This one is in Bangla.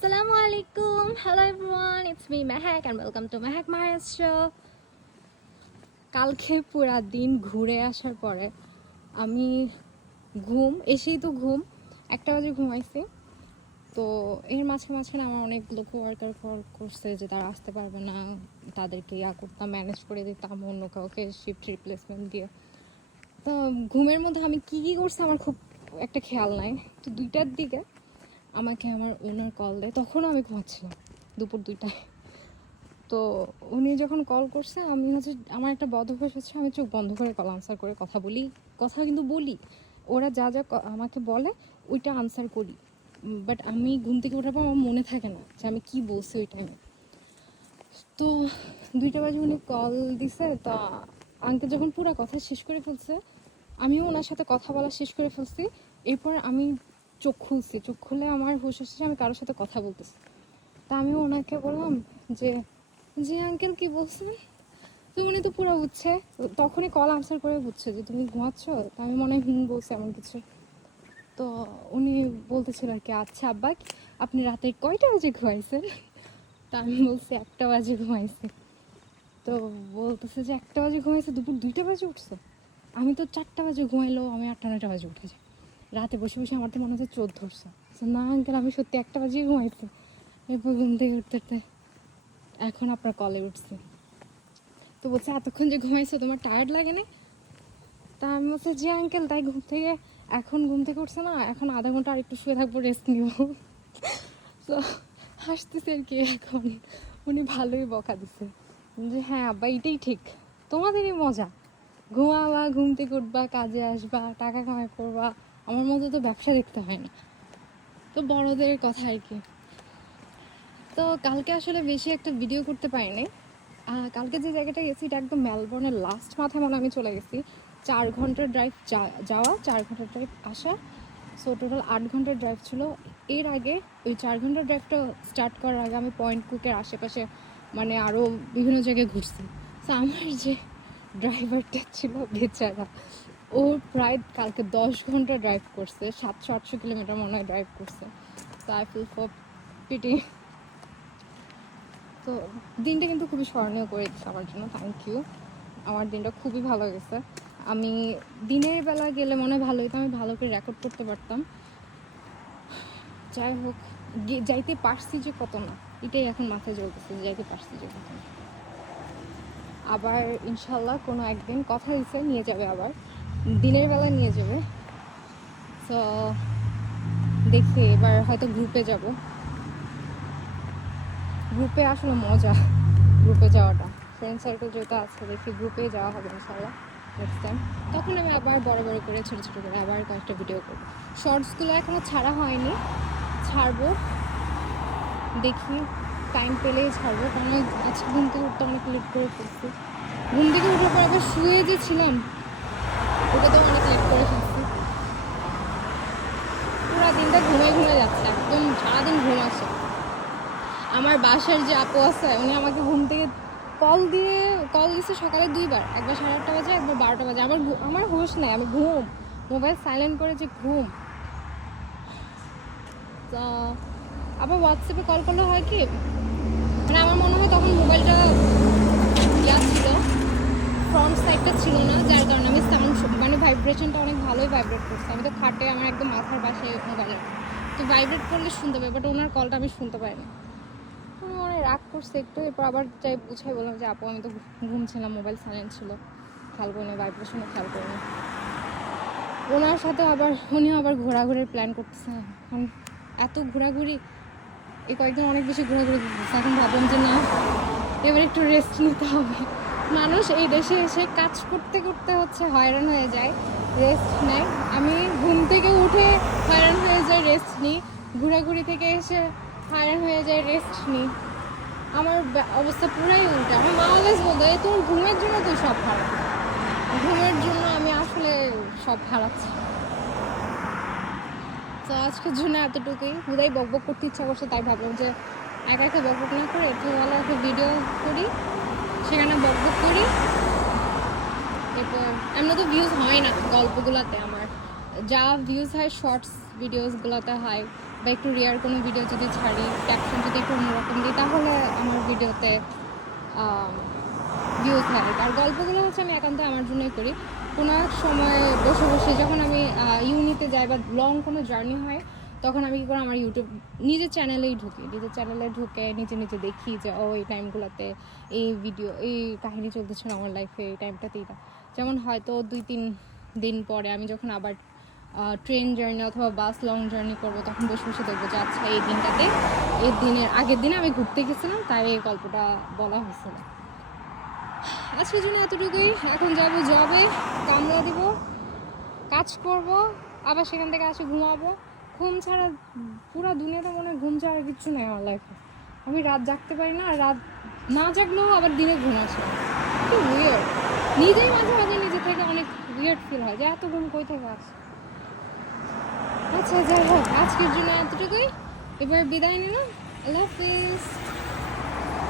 Assalamu alaikum. Hello everyone. It's me Mehak and welcome to Mehak Maya's show. কালকে পুরা দিন ঘুরে আসার পরে আমি এসেই তো ঘুম 1টা বাজে ঘুমাইছি। তো এর মাঝখানে আমার অনেকগুলো কোয়ার্কার কল করছে যে তারা আসতে পারবে না, তাদেরকে করতাম, ম্যানেজ করে দিতাম অন্য কাউকে শিফট রিপ্লেসমেন্ট দিয়ে। তো ঘুমের মধ্যে আমি কী করছি আমার খুব একটা খেয়াল নাই। তো 2টার দিকে আমাকে আমার ওনার কল দেয়, তখনও আমি ঘুমাচ্ছিলাম, দুপুর 2টায়। তো উনি যখন কল করছে আমি আমার একটা বদভ্যাস হচ্ছে, আমি চোখ বন্ধ করে কল আনসার করে কথা কিন্তু বলি, ওরা যা আমাকে বলে ওইটা আনসার করি, বাট আমি ঘুম থেকে ওঠার পর আমার মনে থাকে না যে আমি কী বলছি ওই টাইমে। তো 2টা বাজে উনি কল দিছে। তা আঙ্কেল যখন পুরো কথা শেষ করে ফেলছে, আমিও ওনার সাথে কথা বলা শেষ করে ফেলছি। এরপর আমি চোখ খুলে আমার হুশ আসছে আমি কারোর সাথে কথা বলতেছি। তা আমি ওনাকে বললাম যে জি আঙ্কেল কী বলছেন। তো উনি তো পুরো বুঝছে, তখনই কল আনসার করে বুঝছে যে তুমি ঘুমাচ্ছ। তা আমি মনে হয় বলছি এমন কিছু। তো উনি বলতেছিল আর কি, আচ্ছা আব্বা আপনি রাতে কয়টা বাজে ঘুমাইছেন। তা আমি বলছি 1টা বাজে ঘুমাইছি। তো বলতেছে যে 1টা বাজে ঘুমাইছে, দুপুর 2টা বাজে উঠছে। আমি তো 4টা বাজে ঘুমাইলেও আমি 8টা-9টা বাজে উঠে যাই। রাতে বসে আমার তো মনে হচ্ছে চোখ ধরছে। না আঙ্কেল আমি সত্যি 1টা বাজেই ঘুমাইছি। এরপর ঘুম থেকে উঠতে এখন আপনার কলে উঠছে। তো বলছে এতক্ষণ যে ঘুমাইছো তোমার টায়ার্ড লাগে না। তা আমি বলছি জি আঙ্কেল, তাই এখন ঘুম থেকে উঠছে না, এখন আধা ঘন্টা আর একটু শুয়ে থাকবো, রেস্ট নিব। তো হাসতেছে আর কি। এখন উনি ভালোই বকা দিছে যে হ্যাঁ আব্বা এটাই ঠিক, তোমাদেরই মজা, ঘুমাবা, ঘুম থেকে উঠবা, কাজে আসবা, টাকা কামাই করবা, আমার মতো তো ব্যবসা দেখতে হয় না। তো বড়দের কথা আর কি। তো কালকে আসলে বেশি একটা ভিডিও করতে পারিনি। কালকে যে জায়গাটা গেছি এটা একদম মেলবোর্নের লাস্ট মাথায় মনে আমি চলে গেছি। 4 ঘন্টার ড্রাইভ যাওয়া, 4 ঘন্টার ড্রাইভ আসা, সো টোটাল 8 ঘন্টার ড্রাইভ ছিল। এর আগে ওই 4 ঘন্টার ড্রাইভটা স্টার্ট করার আগে আমি পয়েন্ট কুকের আশেপাশে মানে আরও বিভিন্ন জায়গায় ঘুরছি। সো আমার যে ড্রাইভারটা ছিল বেচারা, ও প্রায় কালকে 10 ঘন্টা ড্রাইভ করছে, 700-800 কিলোমিটার মনে হয় ড্রাইভ করছে। তো আই ফিল ফর পিটি। তো দিনটা কিন্তু খুবই স্মরণীয় করে দিচ্ছে আমার জন্য, থ্যাংক ইউ। আমার দিনটা খুবই ভালো গেছে। আমি দিনের বেলা গেলে মনে হয় ভালো হতো, আমি ভালো করে রেকর্ড করতে পারতাম। যাই হোক, যাইতে পারছি যে কত না, এটাই এখন মাথায় চলতেছে, যাইতে পারছি যে কত না। আবার ইনশাল্লাহ কোনো একদিন কথা দিচ্ছে নিয়ে যাবে, আবার দিনের বেলা নিয়ে যাবে। তো দেখি এবার হয়তো গ্রুপে যাব। গ্রুপে আসলে মজা, গ্রুপে যাওয়াটা, ফ্রেন্ড সার্কেল যেটা আছে দেখি গ্রুপেই যাওয়া হবে ইনশাল্লাহ নেক্সট টাইম। তখন আমি আবার বড় করে ছোটো করে আবার কয়েকটা ভিডিও করবো। শর্টসগুলো এখনও ছাড়া হয়নি, ছাড়বো, দেখি টাইম পেলেই ছাড়বো। কারণ আজকে ঘুম থেকে উঠতে অনেক লেট করে ফেলছি। ঘুম থেকে উঠার পর আবার শুয়ে যে ছিলাম ওটাতেও অনেক লেট করে ফেলছি। পুরো দিনটা ঘুমে যাচ্ছে, একদম সারাদিন ঘুম আসে। আমার বাসার যে আপু আছে উনি আমাকে ঘুম থেকে কল দিচ্ছে সকালে 2বার, একবার 8:30 বাজে, একবার 12টা বাজে। আমার হুঁশ নাই, আমি মোবাইল সাইলেন্ট করে যে ঘুম। তো আবার হোয়াটসঅ্যাপে কল করলে হয় কি, মানে আমার মনে হয় তখন মোবাইলটা ছিল, ফ্রন্ট সাইডটা ছিল না, যার কারণে আমি সাউন্ড মানে ভাইব্রেশনটা অনেক ভালোই ভাইব্রেট করছে। আমি তো খাটে, আমার একদম মাথার বাসায় মোবাইল, তো ভাইব্রেট করলে শুনতে পাই, বাট ওনার কলটা আমি শুনতে পাইনি। আমি মনে রাগ করছে একটু। এরপর আবার যাই বুঝাই বললাম যে আপু আমি তো ঘুমছিলাম, মোবাইল সাইলেন্ট ছিল, খেয়াল করিনি, ভাইব্রেশনও খেয়াল করিনি। ওনার সাথে উনিও আবার ঘোরাঘুরির প্ল্যান করতেছে। এখন এত ঘোরাঘুরি, এই কয়েকদিন অনেক বেশি ঘোরাঘুরি করতেছে। এখন ভাবলাম যে না, এবার একটু রেস্ট নিতে হবে। মানুষ এই দেশে এসে কাজ করতে করতে হচ্ছে হয়রান হয়ে যায়, রেস্ট নেয়। আমি ঘুম থেকে উঠে হয়রান হয়ে যায়, রেস্ট নিই। ঘোরাঘুরি থেকে এসে হয়রান হয়ে যায়, রেস্ট নিই। আমার অবস্থা পুরাই উল্টা। আমার মা অলওয়েজ বলতো তোর ঘুমের জন্য তুই সব হারাস। ঘুমের জন্য আমি আসলে সব হারাচ্ছি। তো আজকের জন্য এতটুকুই। হুদাই বকবক করতে ইচ্ছা করছে, তাই ভাবলাম যে একা একা বকবক না করে একটু ভালো একটা ভিডিও করি, সেখানে বকবক করি। এরপর এমন তো ভিউজ হয় না গল্পগুলোতে, আমার যা ভিউজ হয় শর্টস ভিডিওসগুলোতে হয়, বা একটু রেয়ার কোনো ভিডিও যদি ছাড়ি, ক্যাপশন যদি একটু অন্যরকম দিই, তাহলে আমার ভিডিওতে ভিউজ হয়। আর গল্পগুলো হচ্ছে আমি একান্ত আমার জন্যই করি। কোনো এক সময় বসে বসে যখন আমি ইউনিতে যাই বা লং কোনো জার্নি হয়, তখন আমি কী করি, আমার ইউটিউব নিজের চ্যানেলেই ঢুকি, নিজের চ্যানেলে ঢুকে নিজে নিজে দেখি যে এই টাইমগুলোতে এই ভিডিও, এই কাহিনী চলতেছিল আমার লাইফে, এই টাইমটাতেই। যেমন হয়তো 2-3 দিন পরে আমি যখন আবার ট্রেন জার্নি অথবা বাস লং জার্নি করবো, তখন বসে বসে দেখবো যে আচ্ছা এই দিনটাতে, এই দিনের আগের দিনে আমি ঘুরতে গেছিলাম, তাই এই গল্পটা বলা হয়েছিল। আজকের জন্য এতটুকুই। এখন যাব জবে, কামলা দিব, কাজ করব, আবার সেখান থেকে আসে ঘুমাবো। ঘুম ছাড়া পুরো দুনিয়াতে মনে হয় ঘুম ছাড়া কিচ্ছু নেই আমার লাইফে। আমি রাত জাগতে পারি না, আর রাত না জাগলেও আবার দিনে ঘুম আসে। কি উইয়ার্ড, নিজেই মাঝে মাঝে নিজে থেকে অনেক উইয়ার্ড ফিল হয় যে এত ঘুম কই থেকে আসে। আচ্ছা যাই হোক, আজকের জন্য এতটুকুই। এবার বিদায় নিলাম। আল্লাহ হাফিজ।